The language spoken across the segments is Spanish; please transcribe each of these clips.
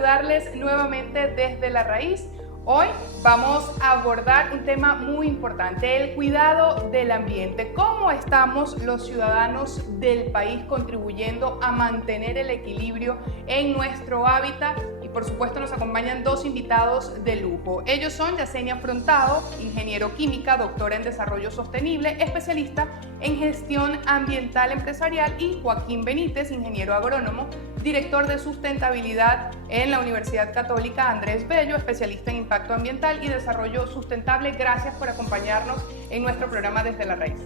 saludarles nuevamente desde La Raíz. Hoy vamos a abordar un tema muy importante, el cuidado del ambiente. ¿Cómo estamos los ciudadanos del país contribuyendo a mantener el equilibrio en nuestro hábitat? Y por supuesto nos acompañan dos invitados de lujo. Ellos son Yesenia Frontado, ingeniero química, doctora en desarrollo sostenible, especialista en gestión ambiental empresarial, y Joaquín Benítez, ingeniero agrónomo, director de sustentabilidad en la Universidad Católica Andrés Bello, especialista en impacto ambiental y desarrollo sustentable. Gracias por acompañarnos en nuestro programa Desde la Raíz.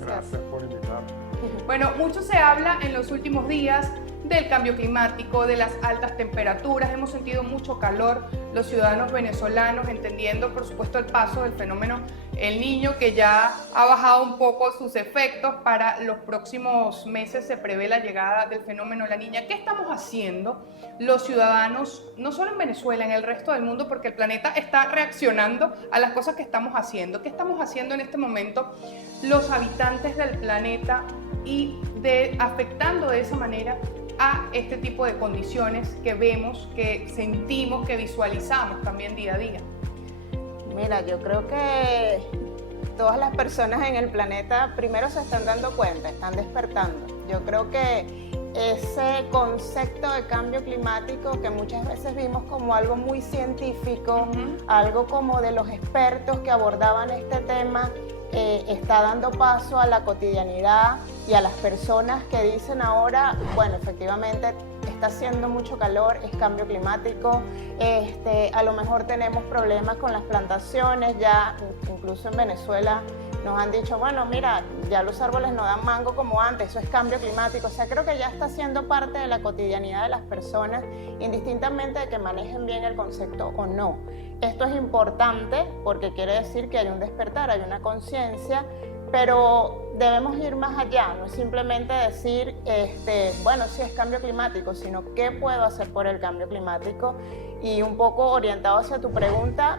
Gracias por invitarme. Bueno, mucho se habla en los últimos días del cambio climático, de las altas temperaturas. Hemos sentido mucho calor los ciudadanos venezolanos, entendiendo por supuesto el paso del fenómeno El Niño, que ya ha bajado un poco sus efectos. Para los próximos meses se prevé la llegada del fenómeno La Niña. ¿Qué estamos haciendo los ciudadanos, no solo en Venezuela, en el resto del mundo? Porque el planeta está reaccionando a las cosas que estamos haciendo. ¿Qué estamos haciendo en este momento los habitantes del planeta y afectando de esa manera a este tipo de condiciones que vemos, que sentimos, que visualizamos también día a día? Mira, yo creo que todas las personas en el planeta primero se están dando cuenta, están despertando. Yo creo que ese concepto de cambio climático que muchas veces vimos como algo muy científico, algo como de los expertos que abordaban este tema, está dando paso a la cotidianidad y a las personas que dicen ahora, bueno, efectivamente está haciendo mucho calor, es cambio climático, a lo mejor tenemos problemas con las plantaciones, ya incluso en Venezuela nos han dicho, bueno, mira, ya los árboles no dan mango como antes, eso es cambio climático. O sea, creo que ya está siendo parte de la cotidianidad de las personas, indistintamente de que manejen bien el concepto o no. Esto es importante porque quiere decir que hay un despertar, hay una conciencia, pero debemos ir más allá, no es simplemente decir, bueno, sí es cambio climático, sino qué puedo hacer por el cambio climático. Y un poco orientado hacia tu pregunta,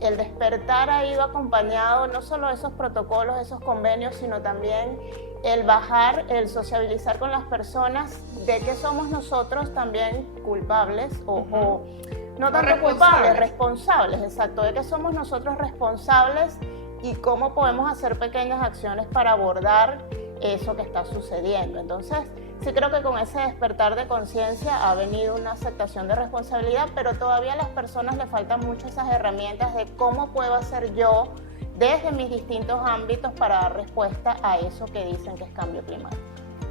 el despertar ha ido acompañado no solo de esos protocolos, esos convenios, sino también el bajar, el sociabilizar con las personas de que somos nosotros también culpables o no tanto culpables, responsables, exacto, de que somos nosotros responsables y cómo podemos hacer pequeñas acciones para abordar eso que está sucediendo. Entonces, sí creo que con ese despertar de conciencia ha venido una aceptación de responsabilidad, pero todavía a las personas les faltan mucho esas herramientas de cómo puedo hacer yo desde mis distintos ámbitos para dar respuesta a eso que dicen que es cambio climático.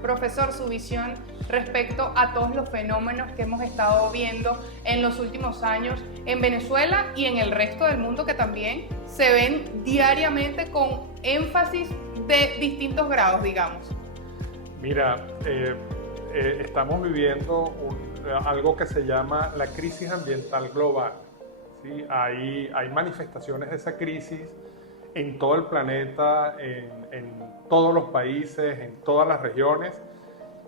Profesor, su visión respecto a todos los fenómenos que hemos estado viendo en los últimos años en Venezuela y en el resto del mundo, que también se ven diariamente con énfasis de distintos grados, digamos. Mira, estamos viviendo algo que se llama la crisis ambiental global, ¿sí? Hay manifestaciones de esa crisis en todo el planeta, en todos los países, en todas las regiones,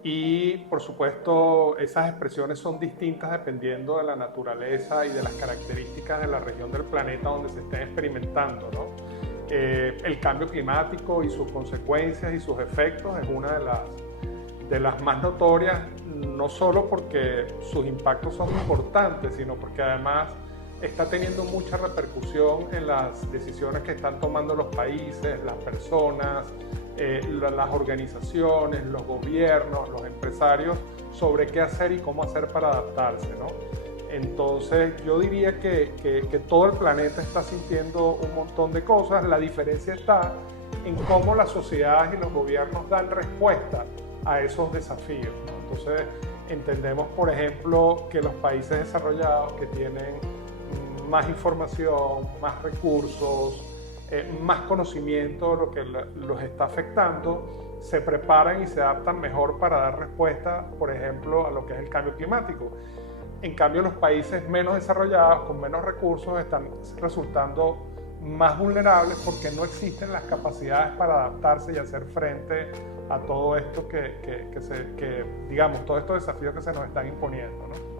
y por supuesto esas expresiones son distintas dependiendo de la naturaleza y de las características de la región del planeta donde se estén experimentando, ¿no? El cambio climático y sus consecuencias y sus efectos es una de las más notorias, no solo porque sus impactos son importantes, sino porque además está teniendo mucha repercusión en las decisiones que están tomando los países, las personas, las organizaciones, los gobiernos, los empresarios, sobre qué hacer y cómo hacer para adaptarse, ¿no? Entonces yo diría que todo el planeta está sintiendo un montón de cosas. La diferencia está en cómo las sociedades y los gobiernos dan respuesta a esos desafíos, ¿no? Entonces entendemos, por ejemplo, que los países desarrollados que tienen más información, más recursos, más conocimiento de lo que los está afectando, se preparan y se adaptan mejor para dar respuesta, por ejemplo, a lo que es el cambio climático. En cambio, los países menos desarrollados, con menos recursos, están resultando más vulnerables porque no existen las capacidades para adaptarse y hacer frente a todo esto digamos, todos estos desafíos que se nos están imponiendo, ¿no?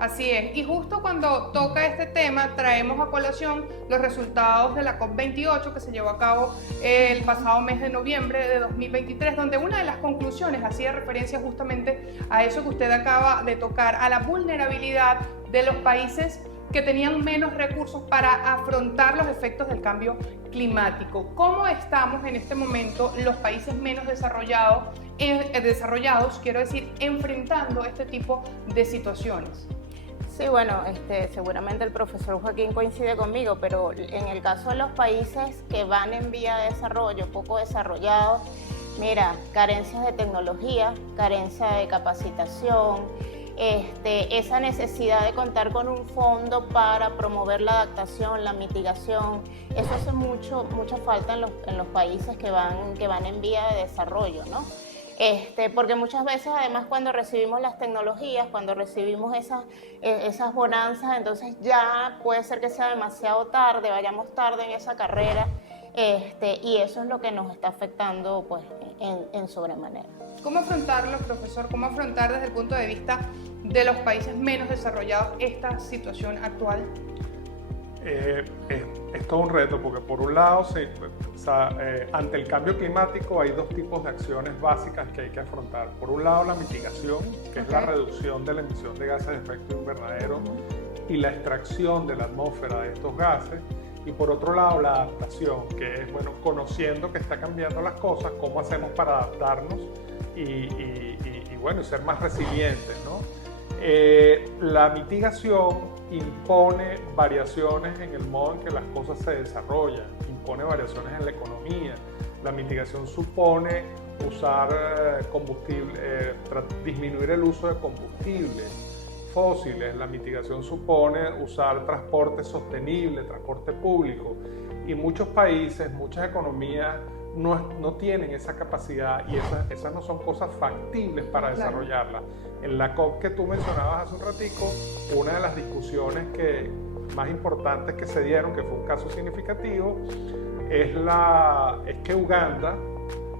Así es, y justo cuando toca este tema traemos a colación los resultados de la COP28 que se llevó a cabo el pasado mes de noviembre de 2023, donde una de las conclusiones hacía referencia justamente a eso que usted acaba de tocar, a la vulnerabilidad de los países que tenían menos recursos para afrontar los efectos del cambio climático. ¿Cómo estamos en este momento los países menos desarrollados, quiero decir, enfrentando este tipo de situaciones? Sí, bueno, seguramente el profesor Joaquín coincide conmigo, pero en el caso de los países que van en vía de desarrollo, poco desarrollados, mira, carencias de tecnología, carencia de capacitación, esa necesidad de contar con un fondo para promover la adaptación, la mitigación, eso hace mucha falta en los países que van en vía de desarrollo, ¿no? Porque muchas veces además cuando recibimos las tecnologías, cuando recibimos esas bonanzas, entonces ya puede ser que sea demasiado tarde, vayamos tarde en esa carrera, y eso es lo que nos está afectando pues, en sobremanera. ¿Cómo afrontarlo, profesor? ¿Cómo afrontar desde el punto de vista de los países menos desarrollados esta situación actual? Es todo un reto porque por un lado, ante el cambio climático hay dos tipos de acciones básicas que hay que afrontar. Por un lado, la mitigación, que es la reducción de la emisión de gases de efecto invernadero y la extracción de la atmósfera de estos gases. Y por otro lado, la adaptación, que es, bueno, conociendo que está cambiando las cosas, cómo hacemos para adaptarnos y ser más resilientes, ¿no? La mitigación impone variaciones en el modo en que las cosas se desarrollan, impone variaciones en la economía. La mitigación supone usar disminuir el uso de combustibles fósiles. La mitigación supone usar transporte sostenible, transporte público. Y muchos países, muchas economías no tienen esa capacidad y esas no son cosas factibles para desarrollarlas. En la COP que tú mencionabas hace un ratico, una de las discusiones más importantes que se dieron, que fue un caso significativo, es que Uganda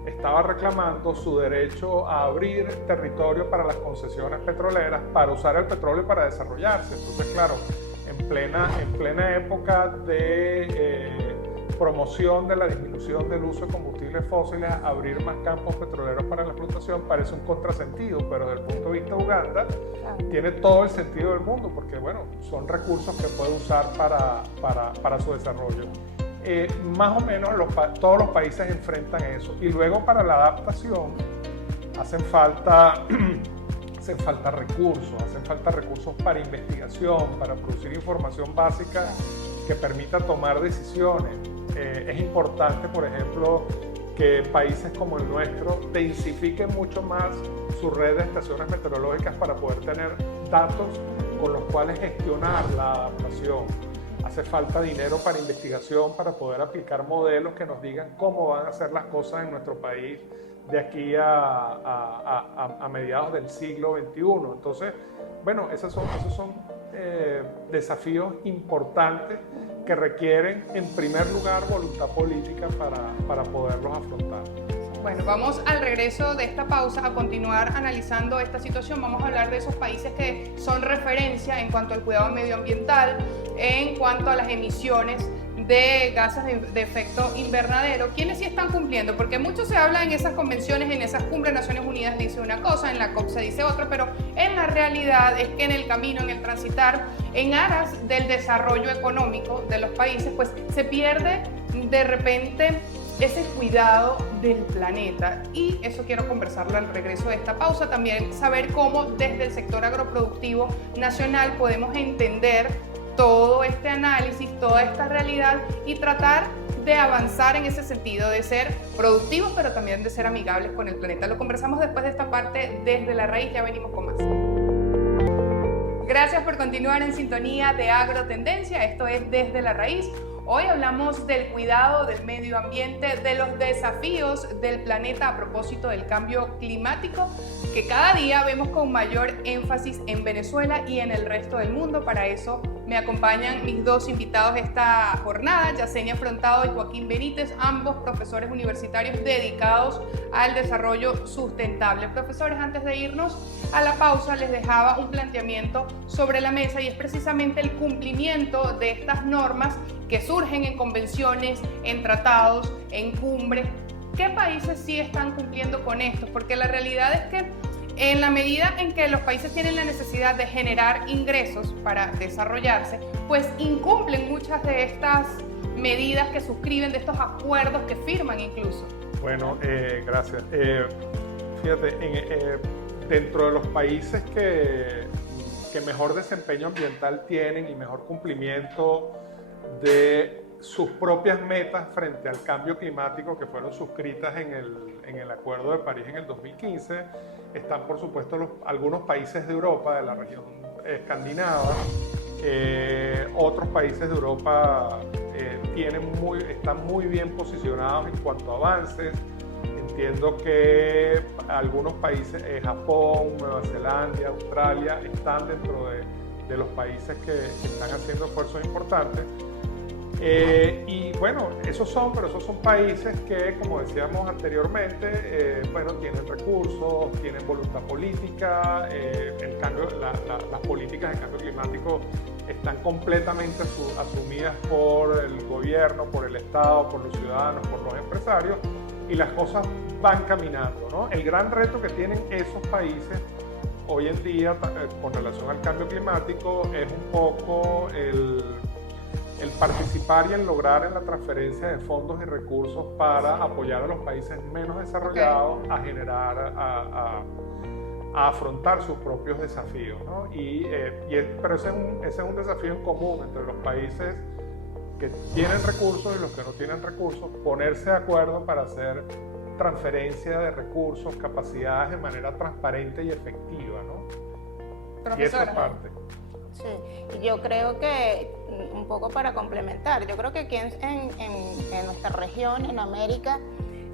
estaba reclamando su derecho a abrir territorio para las concesiones petroleras para usar el petróleo para desarrollarse. Entonces, claro, en plena época de promoción de la disminución del uso de combustibles fósiles, abrir más campos petroleros para la explotación parece un contrasentido, pero desde el punto de vista de Uganda tiene todo el sentido del mundo porque, bueno, son recursos que puede usar para su desarrollo. Más o menos todos los países enfrentan eso. Y luego para la adaptación hacen falta recursos para investigación, para producir información básica que permita tomar decisiones. Es importante, por ejemplo, que países como el nuestro densifiquen mucho más su red de estaciones meteorológicas para poder tener datos con los cuales gestionar la adaptación. Hace falta dinero para investigación, para poder aplicar modelos que nos digan cómo van a ser las cosas en nuestro país de aquí a mediados del siglo XXI. Entonces, bueno, esos son desafíos importantes que requieren, en primer lugar, voluntad política para poderlos afrontar. Bueno, vamos al regreso de esta pausa a continuar analizando esta situación. Vamos a hablar de esos países que son referencia en cuanto al cuidado medioambiental, en cuanto a las emisiones de gases de efecto invernadero. ¿Quiénes sí están cumpliendo? Porque mucho se habla en esas convenciones, en esas cumbres de Naciones Unidas dice una cosa, en la COP se dice otra, pero en la realidad es que en el camino, en el transitar, en aras del desarrollo económico de los países, pues se pierde de repente ese cuidado del planeta, y eso quiero conversarlo al regreso de esta pausa. También saber cómo desde el sector agroproductivo nacional podemos entender todo este análisis, toda esta realidad y tratar de avanzar en ese sentido, de ser productivos pero también de ser amigables con el planeta. Lo conversamos después de esta parte Desde la Raíz, ya venimos con más. Gracias por continuar en sintonía de Agrotendencia, esto es Desde la Raíz. Hoy hablamos del cuidado del medio ambiente, de los desafíos del planeta a propósito del cambio climático, que cada día vemos con mayor énfasis en Venezuela y en el resto del mundo. Para eso Me acompañan mis dos invitados esta jornada, Yesenia Frontado y Joaquín Benítez, ambos profesores universitarios dedicados al desarrollo sustentable. Profesores, antes de irnos a la pausa, les dejaba un planteamiento sobre la mesa y es precisamente el cumplimiento de estas normas que surgen en convenciones, en tratados, en cumbres. ¿Qué países sí están cumpliendo con esto? Porque la realidad es que en la medida en que los países tienen la necesidad de generar ingresos para desarrollarse, pues incumplen muchas de estas medidas que suscriben, de estos acuerdos que firman incluso. Bueno, gracias. Fíjate, dentro de los países que mejor desempeño ambiental tienen y mejor cumplimiento de sus propias metas frente al cambio climático que fueron suscritas en el Acuerdo de París en el 2015, están por supuesto algunos países de Europa, de la región escandinava. Otros países de Europa están muy bien posicionados en cuanto a avances. Entiendo que algunos países, Japón, Nueva Zelanda, Australia, están dentro de los países que están haciendo esfuerzos importantes. Y bueno, esos son países que, como decíamos anteriormente, tienen recursos, tienen voluntad política, las políticas de cambio climático están completamente asumidas por el gobierno, por el Estado, por los ciudadanos, por los empresarios, y las cosas van caminando, ¿no? El gran reto que tienen esos países hoy en día con relación al cambio climático es un poco el participar y el lograr en la transferencia de fondos y recursos para apoyar a los países menos desarrollados a generar, a afrontar sus propios desafíos, ¿no? Pero ese es un desafío en común entre los países que tienen recursos y los que no tienen recursos, ponerse de acuerdo para hacer transferencia de recursos, capacidades de manera transparente y efectiva, ¿no? Profesora. Y esa parte. Sí, yo creo que, un poco para complementar, yo creo que aquí en nuestra región, en América,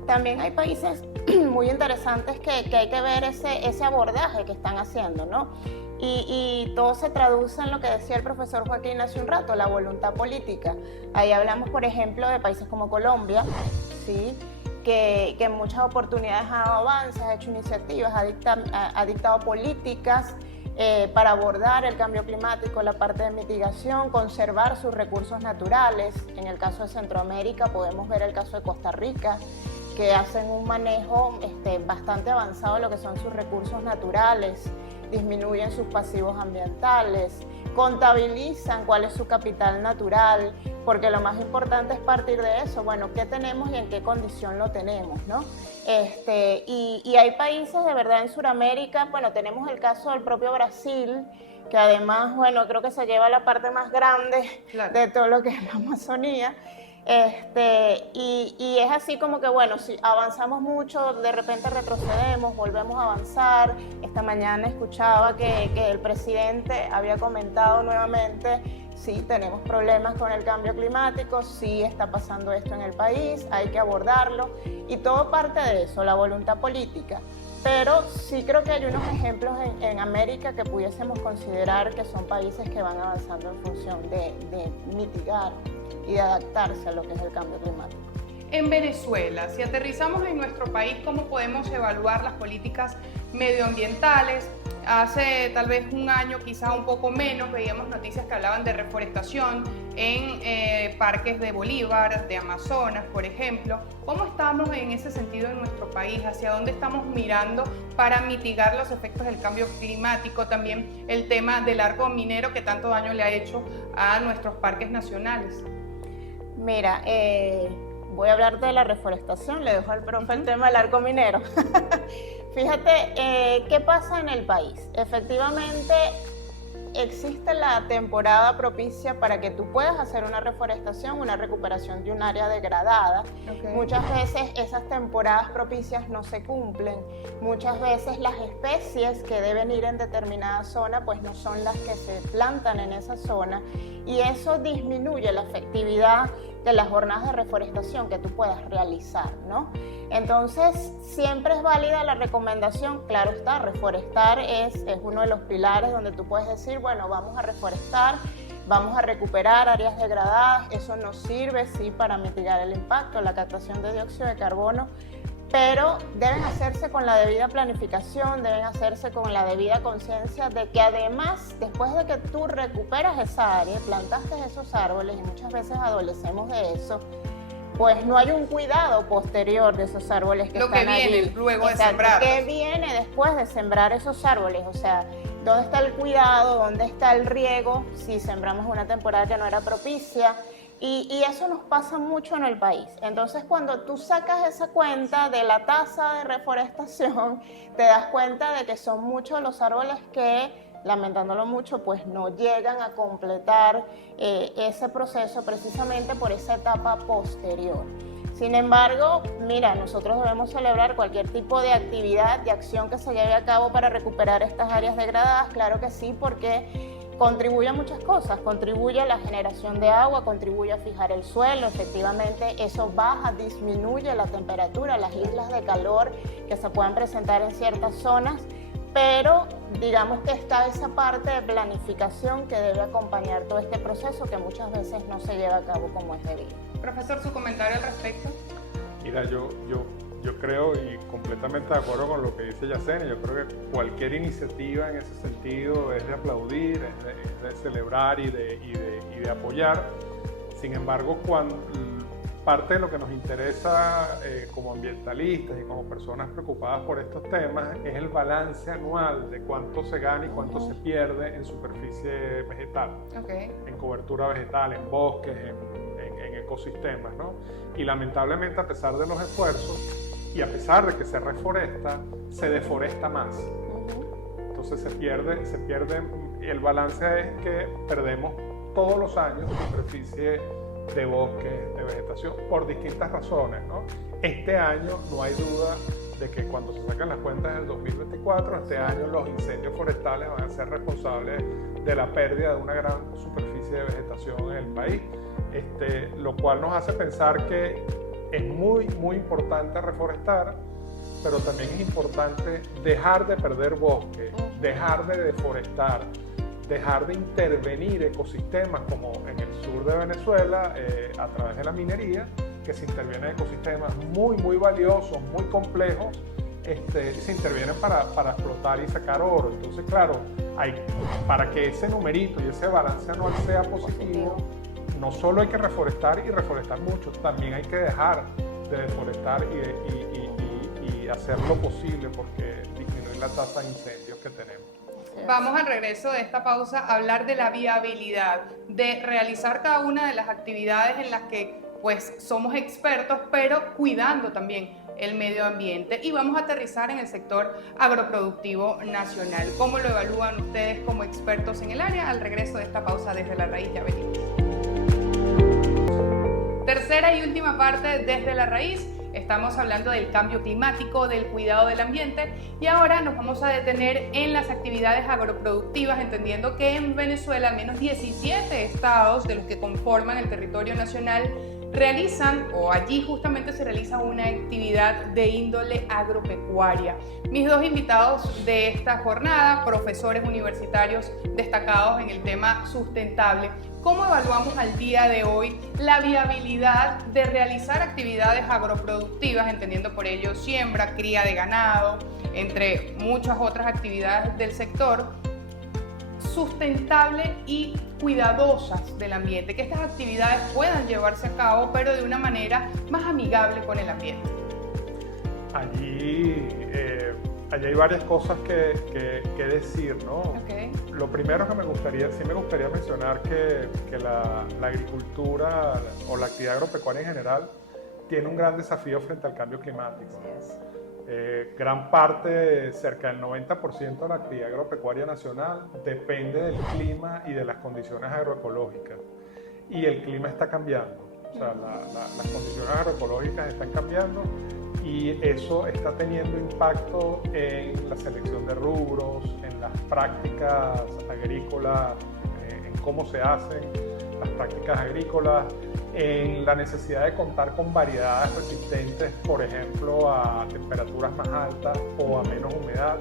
también hay países muy interesantes que hay que ver ese abordaje que están haciendo, ¿no? Y todo se traduce en lo que decía el profesor Joaquín hace un rato, la voluntad política. Ahí hablamos, por ejemplo, de países como Colombia, ¿sí? Que en muchas oportunidades ha dado avances, ha hecho iniciativas, ha dictado políticas para abordar el cambio climático, la parte de mitigación, conservar sus recursos naturales. En el caso de Centroamérica podemos ver el caso de Costa Rica, que hacen un manejo bastante avanzado de lo que son sus recursos naturales, disminuyen sus pasivos ambientales, contabilizan cuál es su capital natural, porque lo más importante es partir de eso, bueno, qué tenemos y en qué condición lo tenemos, ¿no? Y hay países de verdad en Sudamérica, bueno, tenemos el caso del propio Brasil, que además, bueno, creo que se lleva la parte más grande de todo lo que es la Amazonía. Y es así como que, bueno, si avanzamos mucho, de repente retrocedemos, volvemos a avanzar. Esta mañana escuchaba que el presidente había comentado nuevamente, sí, tenemos problemas con el cambio climático, sí está pasando esto en el país, hay que abordarlo, y todo parte de eso, la voluntad política. Pero sí creo que hay unos ejemplos en América que pudiésemos considerar que son países que van avanzando en función de mitigar y de adaptarse a lo que es el cambio climático. En Venezuela, si aterrizamos en nuestro país, ¿cómo podemos evaluar las políticas medioambientales? Hace tal vez un año, quizá un poco menos, veíamos noticias que hablaban de reforestación en parques de Bolívar, de Amazonas, por ejemplo. ¿Cómo estamos en ese sentido en nuestro país? ¿Hacia dónde estamos mirando para mitigar los efectos del cambio climático? También el tema del arco minero que tanto daño le ha hecho a nuestros parques nacionales. Mira, voy a hablar de la reforestación, le dejo al profe el tema del arco minero. Fíjate, ¿qué pasa en el país? Efectivamente, existe la temporada propicia para que tú puedas hacer una reforestación, una recuperación de un área degradada. Okay. Muchas veces esas temporadas propicias no se cumplen. Muchas veces las especies que deben ir en determinada zona pues no son las que se plantan en esa zona, y eso disminuye la efectividad de las jornadas de reforestación que tú puedas realizar, ¿no? Entonces, siempre es válida la recomendación, claro está, reforestar es uno de los pilares donde tú puedes decir, bueno, vamos a reforestar, vamos a recuperar áreas degradadas, eso nos sirve sí para mitigar el impacto, la captación de dióxido de carbono, pero deben hacerse con la debida planificación, deben hacerse con la debida conciencia de que además, después de que tú recuperas esa área, plantaste esos árboles, y muchas veces adolecemos de eso, pues no hay un cuidado posterior de esos árboles que están allí. Lo que viene luego de Exacto, sembrar. ¿qué viene después de sembrar esos árboles? O sea, ¿dónde está el cuidado? ¿Dónde está el riego? Si sembramos una temporada que no era propicia. Y eso nos pasa mucho en el país. Entonces, cuando tú sacas esa cuenta de la tasa de reforestación, te das cuenta de que son muchos los árboles que, lamentándolo mucho, pues no llegan a completar ese proceso precisamente por esa etapa posterior. Sin embargo, mira, nosotros debemos celebrar cualquier tipo de actividad, de acción que se lleve a cabo para recuperar estas áreas degradadas, claro que sí, porque contribuye a muchas cosas, contribuye a la generación de agua, contribuye a fijar el suelo, efectivamente eso baja, disminuye la temperatura, las islas de calor que se pueden presentar en ciertas zonas, pero digamos que está esa parte de planificación que debe acompañar todo este proceso que muchas veces no se lleva a cabo como es debido. Profesor, ¿su comentario al respecto? Mira, yo creo, y completamente de acuerdo con lo que dice Yacine, yo creo que cualquier iniciativa en ese sentido es de aplaudir, es de celebrar y de apoyar. Sin embargo, parte de lo que nos interesa como ambientalistas y como personas preocupadas por estos temas es el balance anual de cuánto se gana y cuánto se pierde en superficie vegetal, en cobertura vegetal, en bosques, en ecosistemas, ¿no? Y lamentablemente, a pesar de los esfuerzos y a pesar de que se reforesta, se deforesta más. Entonces se pierde, el balance es que perdemos todos los años superficie de bosque, de vegetación, por distintas razones, ¿no? Este año no hay duda de que cuando se sacan las cuentas del 2024, este año los incendios forestales van a ser responsables de la pérdida de una gran superficie de vegetación en el país, lo cual nos hace pensar que es muy, muy importante reforestar, pero también es importante dejar de perder bosque, dejar de deforestar, dejar de intervenir ecosistemas como en el sur de Venezuela a través de la minería, que se intervienen ecosistemas muy, muy valiosos, muy complejos, se intervienen para explotar y sacar oro. Entonces, claro, para que ese numerito y ese balance anual sea positivo, no solo hay que reforestar y reforestar mucho, también hay que dejar de deforestar y hacer lo posible porque disminuir la tasa de incendios que tenemos. Vamos al regreso de esta pausa a hablar de la viabilidad, de realizar cada una de las actividades en las que pues somos expertos, pero cuidando también el medio ambiente, y vamos a aterrizar en el sector agroproductivo nacional. ¿Cómo lo evalúan ustedes como expertos en el área? Al regreso de esta pausa Desde la Raíz, ya venimos. Tercera y última parte Desde la Raíz. Estamos hablando del cambio climático, del cuidado del ambiente, y ahora nos vamos a detener en las actividades agroproductivas, entendiendo que en Venezuela al menos 17 estados de los que conforman el territorio nacional realizan, o allí justamente se realiza una actividad de índole agropecuaria. Mis dos invitados de esta jornada, profesores universitarios destacados en el tema sustentable. ¿Cómo evaluamos al día de hoy la viabilidad de realizar actividades agroproductivas, entendiendo por ello siembra, cría de ganado, entre muchas otras actividades del sector, sustentable y cuidadosas del ambiente, que estas actividades puedan llevarse a cabo, pero de una manera más amigable con el ambiente? Allí hay varias cosas que decir, ¿no? Okay. Lo primero que me gustaría mencionar que la agricultura o la actividad agropecuaria en general tiene un gran desafío frente al cambio climático, ¿no? Gran parte, cerca del 90% de la actividad agropecuaria nacional depende del clima y de las condiciones agroecológicas. Y el clima está cambiando, o sea, las condiciones agroecológicas están cambiando y eso está teniendo impacto en la selección de rubros, en las prácticas agrícolas, en cómo se hacen las prácticas agrícolas, en la necesidad de contar con variedades resistentes, por ejemplo, a temperaturas más altas o a menos humedad.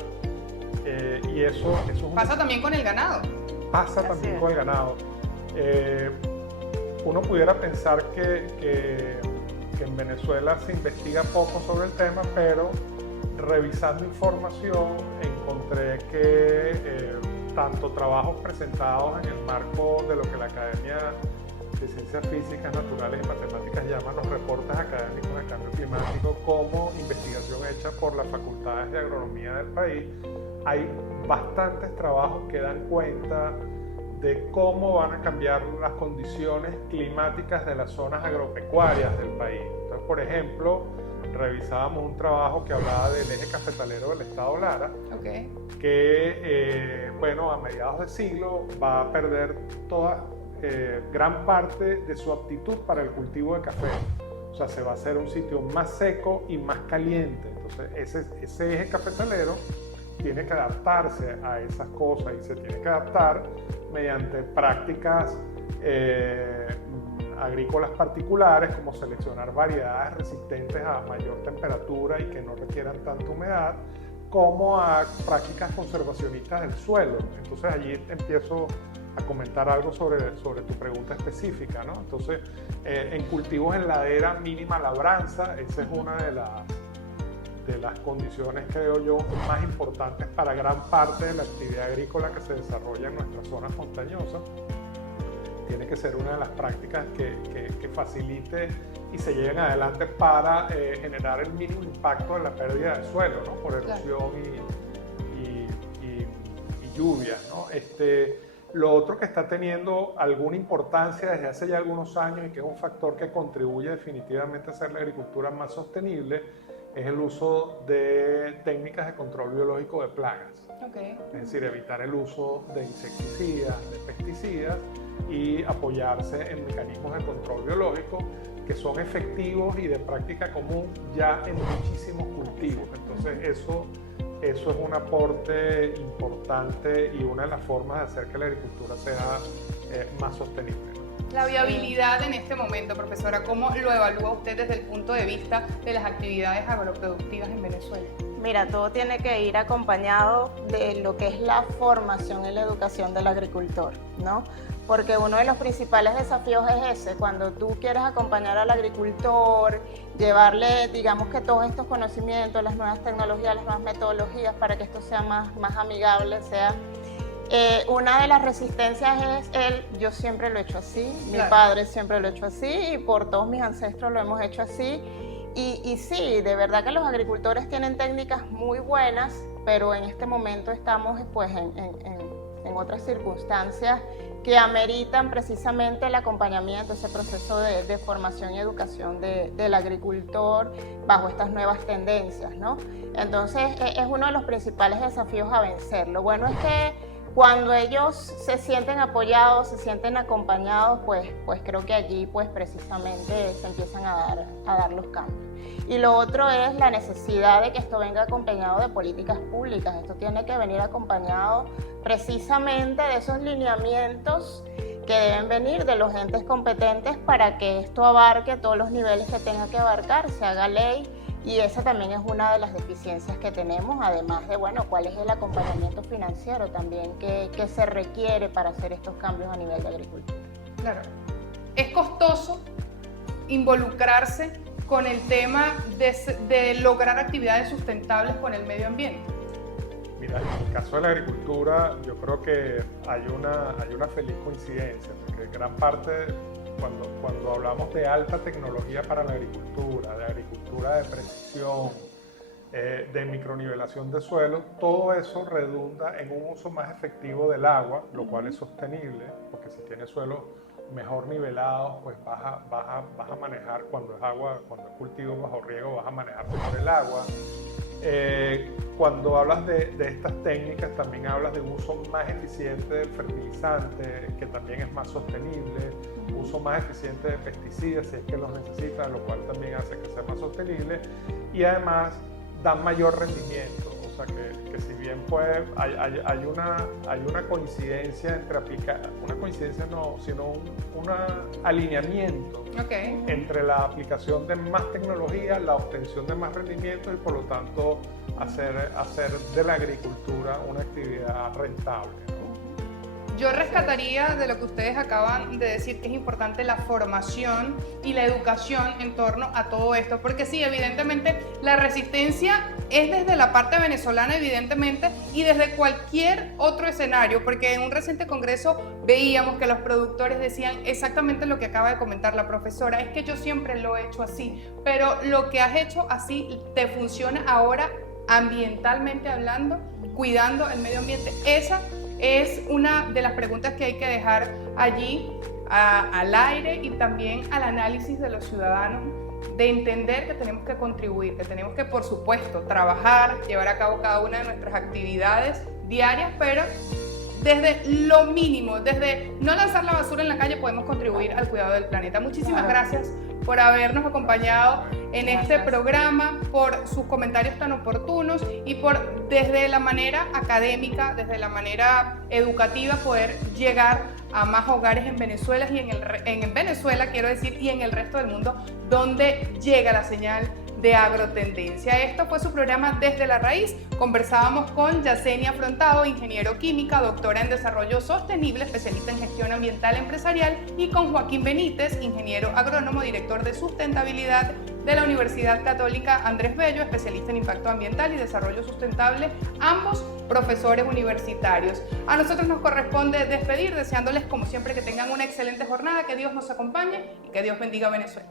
Y eso pasa también con el ganado. Pasa también con el ganado. Uno pudiera pensar que en Venezuela se investiga poco sobre el tema, pero revisando información encontré que tanto trabajos presentados en el marco de lo que la Academia de Ciencias Físicas, Naturales y Matemáticas llaman los reportes académicos de cambio climático, como investigación hecha por las facultades de agronomía del país, hay bastantes trabajos que dan cuenta de cómo van a cambiar las condiciones climáticas de las zonas agropecuarias del país. Entonces, por ejemplo, revisábamos un trabajo que hablaba del eje cafetalero del estado Lara, que bueno, a mediados de siglo va a perder gran parte de su aptitud para el cultivo de café. O sea, se va a hacer un sitio más seco y más caliente. Entonces, ese eje cafetalero tiene que adaptarse a esas cosas y se tiene que adaptar mediante prácticas agrícolas particulares, como seleccionar variedades resistentes a mayor temperatura y que no requieran tanta humedad, como a prácticas conservacionistas del suelo. Entonces allí empiezo a comentar algo sobre tu pregunta específica, ¿no? Entonces, en cultivos en ladera, mínima labranza, esa es una de las condiciones, creo yo, más importantes para gran parte de la actividad agrícola que se desarrolla en nuestras zonas montañosas. Tiene que ser una de las prácticas que facilite y se lleven adelante para generar el mínimo impacto de la pérdida de suelo, ¿no? Por erosión y lluvias, ¿no? Lo otro que está teniendo alguna importancia desde hace ya algunos años y que es un factor que contribuye definitivamente a hacer la agricultura más sostenible es el uso de técnicas de control biológico de plagas. Es decir, evitar el uso de insecticidas, de pesticidas y apoyarse en mecanismos de control biológico que son efectivos y de práctica común ya en muchísimos cultivos. Entonces eso es un aporte importante y una de las formas de hacer que la agricultura sea más sostenible. La viabilidad en este momento, profesora, ¿cómo lo evalúa usted desde el punto de vista de las actividades agroproductivas en Venezuela? Mira, todo tiene que ir acompañado de lo que es la formación y la educación del agricultor, ¿no? Porque uno de los principales desafíos es ese, cuando tú quieres acompañar al agricultor, llevarle, digamos que todos estos conocimientos, las nuevas tecnologías, las nuevas metodologías para que esto sea más amigable, una de las resistencias es yo siempre lo he hecho así, mi padre siempre lo ha hecho así y por todos mis ancestros lo hemos hecho así. Y sí, de verdad que los agricultores tienen técnicas muy buenas, pero en este momento estamos pues en otras circunstancias que ameritan precisamente el acompañamiento, ese proceso de formación y educación del agricultor bajo estas nuevas tendencias, ¿no? Entonces es uno de los principales desafíos a vencer. Lo bueno es que cuando ellos se sienten apoyados, se sienten acompañados, pues creo que allí pues precisamente se empiezan a dar los cambios. Y lo otro es la necesidad de que esto venga acompañado de políticas públicas. Esto tiene que venir acompañado precisamente de esos lineamientos que deben venir de los entes competentes para que esto abarque todos los niveles que tenga que abarcar, se haga ley. Y esa también es una de las deficiencias que tenemos, además de, bueno, cuál es el acompañamiento financiero también que se requiere para hacer estos cambios a nivel de agricultura. Claro. Es costoso involucrarse con el tema de lograr actividades sustentables con el medio ambiente. Mira, en el caso de la agricultura, yo creo que hay una feliz coincidencia, porque gran parte, cuando hablamos de alta tecnología para la agricultura, de agricultura de precisión, de micronivelación de suelo, todo eso redunda en un uso más efectivo del agua, lo cual es sostenible, porque si tienes suelos mejor nivelados, pues vas a manejar, cuando es cultivo bajo riego, vas a manejar mejor el agua. Cuando hablas de estas técnicas, también hablas de un uso más eficiente del fertilizante, que también es más sostenible, uso más eficiente de pesticidas si es que los necesitas, lo cual también hace que sea más sostenible, y además dan mayor rendimiento. O sea que si bien pues hay una coincidencia entre una coincidencia no, sino un alineamiento entre la aplicación de más tecnología, la obtención de más rendimiento y por lo tanto hacer de la agricultura una actividad rentable, ¿no? Yo rescataría de lo que ustedes acaban de decir que es importante la formación y la educación en torno a todo esto, porque sí, evidentemente la resistencia es desde la parte venezolana, evidentemente, y desde cualquier otro escenario, porque en un reciente congreso veíamos que los productores decían exactamente lo que acaba de comentar la profesora, es que yo siempre lo he hecho así, pero lo que has hecho así te funciona ahora ambientalmente hablando, cuidando el medio ambiente. Esa es una de las preguntas que hay que dejar allí al aire y también al análisis de los ciudadanos, de entender que tenemos que contribuir, que tenemos que, por supuesto, trabajar, llevar a cabo cada una de nuestras actividades diarias, pero desde lo mínimo, desde no lanzar la basura en la calle, podemos contribuir al cuidado del planeta. Muchísimas gracias por habernos acompañado en este programa, por sus comentarios tan oportunos y por, desde la manera académica, desde la manera educativa, poder llegar a más hogares en Venezuela y en Venezuela, quiero decir, y en el resto del mundo, donde llega la señal de Agrotendencia. Esto fue su programa Desde la Raíz. Conversábamos con Yesenia Afrontado, ingeniero química, doctora en desarrollo sostenible, especialista en gestión ambiental empresarial, y con Joaquín Benítez, ingeniero agrónomo, director de sustentabilidad de la Universidad Católica Andrés Bello, especialista en impacto ambiental y desarrollo sustentable, ambos profesores universitarios. A nosotros nos corresponde despedir, deseándoles como siempre que tengan una excelente jornada, que Dios nos acompañe y que Dios bendiga a Venezuela.